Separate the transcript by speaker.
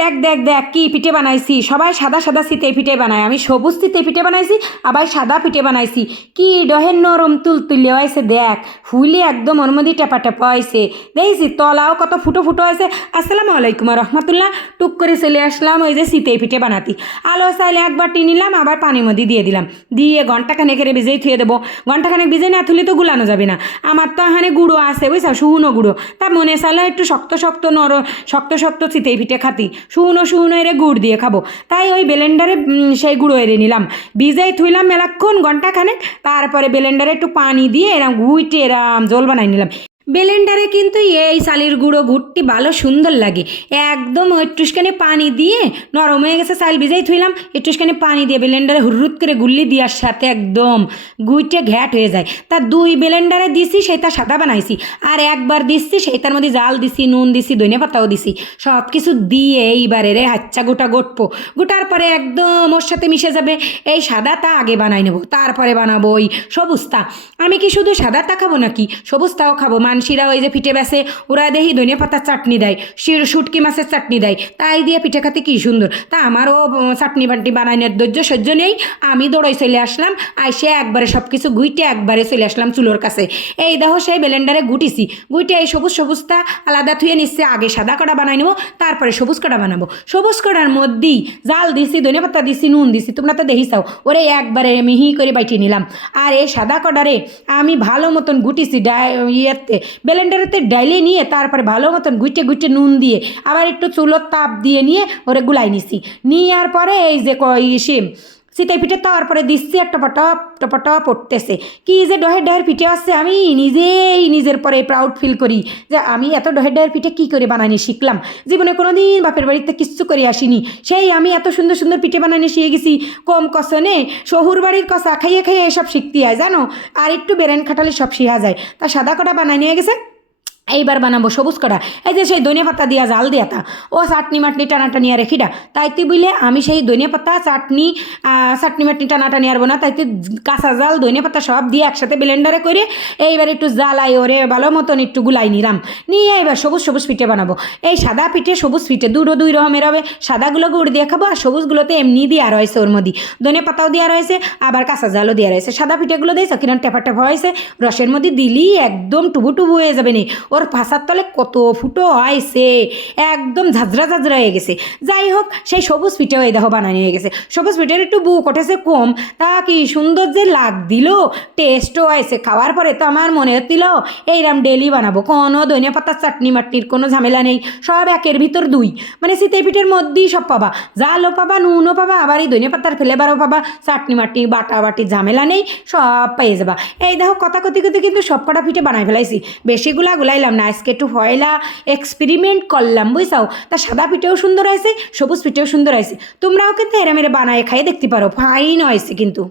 Speaker 1: দেখ দেখ দেখ, কি পিঠে বানাইছি। সবাই সাদা সাদা শীতে পিঠে বানায়। আমি সবুজ শীতে পিঠে বানাইছি, আবার সাদা পিঠে বানাইছি। কি ডহের নরম তুল তুলে হয়েছে দেখ। ফুলে একদম মধ্যে টেপা টেপা হয়েছে দেখছি তলাও কত ফুটো ফুটো হয়েছে আসসালামু আলাইকুম রহমতুল্লাহ। টুক করে চলে আসলাম ওই যে শীতে পিঠে বানাতি। আলো চাইলে একবার টি নিলাম, আবার পানির মধ্যে দিয়ে দিলাম। দিয়ে ঘন্টাখানেক এর ভিজেই থুয়ে দেবো। ঘন্টাখানেক ভিজে না থুলে তো গুলানো যাবে না। আমার তো এখানে গুঁড়ো আছে, বুঝছ? শুকনো গুঁড়ো। তা মনে চাইলে একটু শক্ত শক্ত নর শক্ত শক্ত চিতেই পিঠে খাতি। শুহুনো শুনো, এরে গুড় দিয়ে খাব। তাই ওই ব্লেন্ডারে সেই গুঁড়ো এরে নিলাম। ভিজাই থুইলাম মেলাক্ষণ ঘন্টাখানেক তারপরে ব্লেন্ডারে একটু পানি দিয়ে এরম ঘুইটে এরম জল বানাই নিলাম। ব্লেন্ডারে কিন্তু এই চালের গুঁড়ো গুড়টি ভালো সুন্দর লাগে। একদম একটুখানি পানি দিয়ে নরম হয়ে গেছে চাল ভিজাই থুইলাম, একটুখানি পানি দিয়ে ব্লেন্ডারে হুরুত করে গুল্লি দেওয়ার সাথে একদম গুইটে ঘ্যাট হয়ে যায়। তা দুই ব্লেন্ডারে দিছি সেটা সাদা বানাইছি, আর একবার দিচ্ছি সেইটার মধ্যে জাল দিছি, নুন দিছি, ধনে পাতাও দিছি সব কিছু দিয়ে এইবারে রে হাচ্চা গোটা গোটপো গোটার পরে একদম ওর সাথে মিশে যাবে, এই সাদাটা আগে বানাই নেব, তারপরে বানাবো ওই সবুজটা। আমি কি শুধু সাদাটা খাব নাকি সবুজটাও খাব? মানসিরা ওই যে পিঠে বেসে ওরা দেখি ধনিয়া পাতার চাটনি দেয় শুটকি মাছের চাটনি দেয়। তাই দিয়ে পিঠে খাতে কি সুন্দর। তা আমারও চাটনি বাটনি বানানোর ধৈর্য, সহ্য নেই। আমি দৌড়াই চলে আসলাম, আইসে একবারে সব কিছু গুইটে একবারে চলে আসলাম চুলোর কাছে। এই দেখো সেই ব্লেন্ডারে গুটিছি। গুইটে এই সবুজ সবুজটা আলাদা থুয়ে নিচ্ছে, আগে সাদা কড়া বানাই নেব, তারপরে সবুজ কড়া বানাবো। সবুজ কড়ার মধ্যেই জাল দিছি ধনে পাতা দিছি, নুন দিছি, তোমরা তো দেখিসাও ওরে একবারে মিহি করে বাইটিয়ে নিলাম। আর এই সাদা কড়ারে আমি ভালো মতন গুটিছি ডাই ইয়েতে ব্লেন্ডারেতে ডাইলে নিয়ে তারপরে ভালো মতন গুইটে গুইটে নুন দিয়ে আবার একটু চুলোর তাপ দিয়ে নিয়ে ওরে গুলাই নিছি। নিয়ে আর পরে এই যে কই ইসে সিটাই পিঠে তারপরে দিচ্ছি, একটা টপটপ টপটপ পড়তেছে কি যে ডহের ডহের পিঠে আসছে, আমি নিজেই নিজের পরে প্রাউড ফিল করি যে আমি এত ডহের ডহের পিঠে কী করে বানানি শিখলাম। জীবনে কোনো দিন বাপের বাড়িতে কিচ্ছু করে আসিনি। সেই আমি এত সুন্দর সুন্দর পিঠে বানানি শিখে গেছি, কম কষনে শহুর বাড়ির কষা খাইয়ে খাইয়ে এসব শিখতে হয়, জানো? আর একটু বেরেন খাটালে সব শিখা যায়। তা সাদা কটা বানাই নিয়ে গেছে? এইবার বানাবো সবুজ করা এই যে সেই ধনে পাতা দিয়া জাল দিয়া তা, ও চাটনি মাটনি টানাটানি আর রেখিটা তাইতে বুঝলে আমি সেই ধনে পাতা, চাটনি চাটনি মাটনি টানাটানি আরবো না। তাইতে কাঁচা জাল ধনে পাতা সব দিয়ে একসাথে ব্লেন্ডারে করে এইবার একটু জাল জ্বালাই ওরে ভালো মতন একটু গুলাই নিলাম। নিয়ে এবার সবুজ সবুজ পিঠে বানাবো। এই সাদা পিঠে সবুজ পিঠে দুটো দুই রকমের হবে। সাদাগুলো গুড় দিয়ে খাব আর সবুজগুলোতে এমনি দেওয়া রয়েছে ওর মধ্যে। ধনে পাতাও দেওয়া রয়েছে, আবার কাঁচা জালও দেওয়া রয়েছে। সাদা পিঠেগুলো দিয়েছে কিরম টেপা টেপা হয়েছে? রসের মধ্যে দিলি একদম টুবু টুবু হয়ে যাবে নে। ওর ফাঁসার তলে কত ফুটো হয়েছে একদম ঝাঁঝরা ঝাঁঝরা হয়ে গেছে। যাই হোক, সেই সবুজ পিঠেও এই দেখো বানানো হয়ে গেছে। সবুজ পিঠের একটু বুক উঠেছে কম, তা কি সুন্দর যে লাগ দিল টেস্টও হয়েছে খাওয়ার পরে তো আমার মনে হচ্ছিল, এইরাম ডেলি বানাবো। কোনো ধনিয়া পাতার চাটনি মাটনির কোনো ঝামেলা নেই, সব একের ভিতর দুই। মানে শীতে পিঠের মধ্যেই সব পাবা। জালও পাবা, নুনও পাবা, আবার এই ধনিয়া পাতার ফ্লেভারও পাবা। চাটনি মাটনি, বাটা বাটি ঝামেলা নেই, সব পেয়ে যাবা। এই দেখো, কথা কথি কথি কিন্তু সব কটা পিঠে বানাই ফেলাইছি। বেশিগুলা গুলাইলাম না, আজকে একটু ভয়লা এক্সপেরিমেন্ট করলাম, বুঝছাও? তা সাদা পিঠেও সুন্দর হয়েছে, সবুজ পিঠেও সুন্দর হয়েছে। তোমরাও কিন্তু এরা মেরে বানায় খাইয়ে দেখতে পারো ফাইন হয়েছে কিন্তু।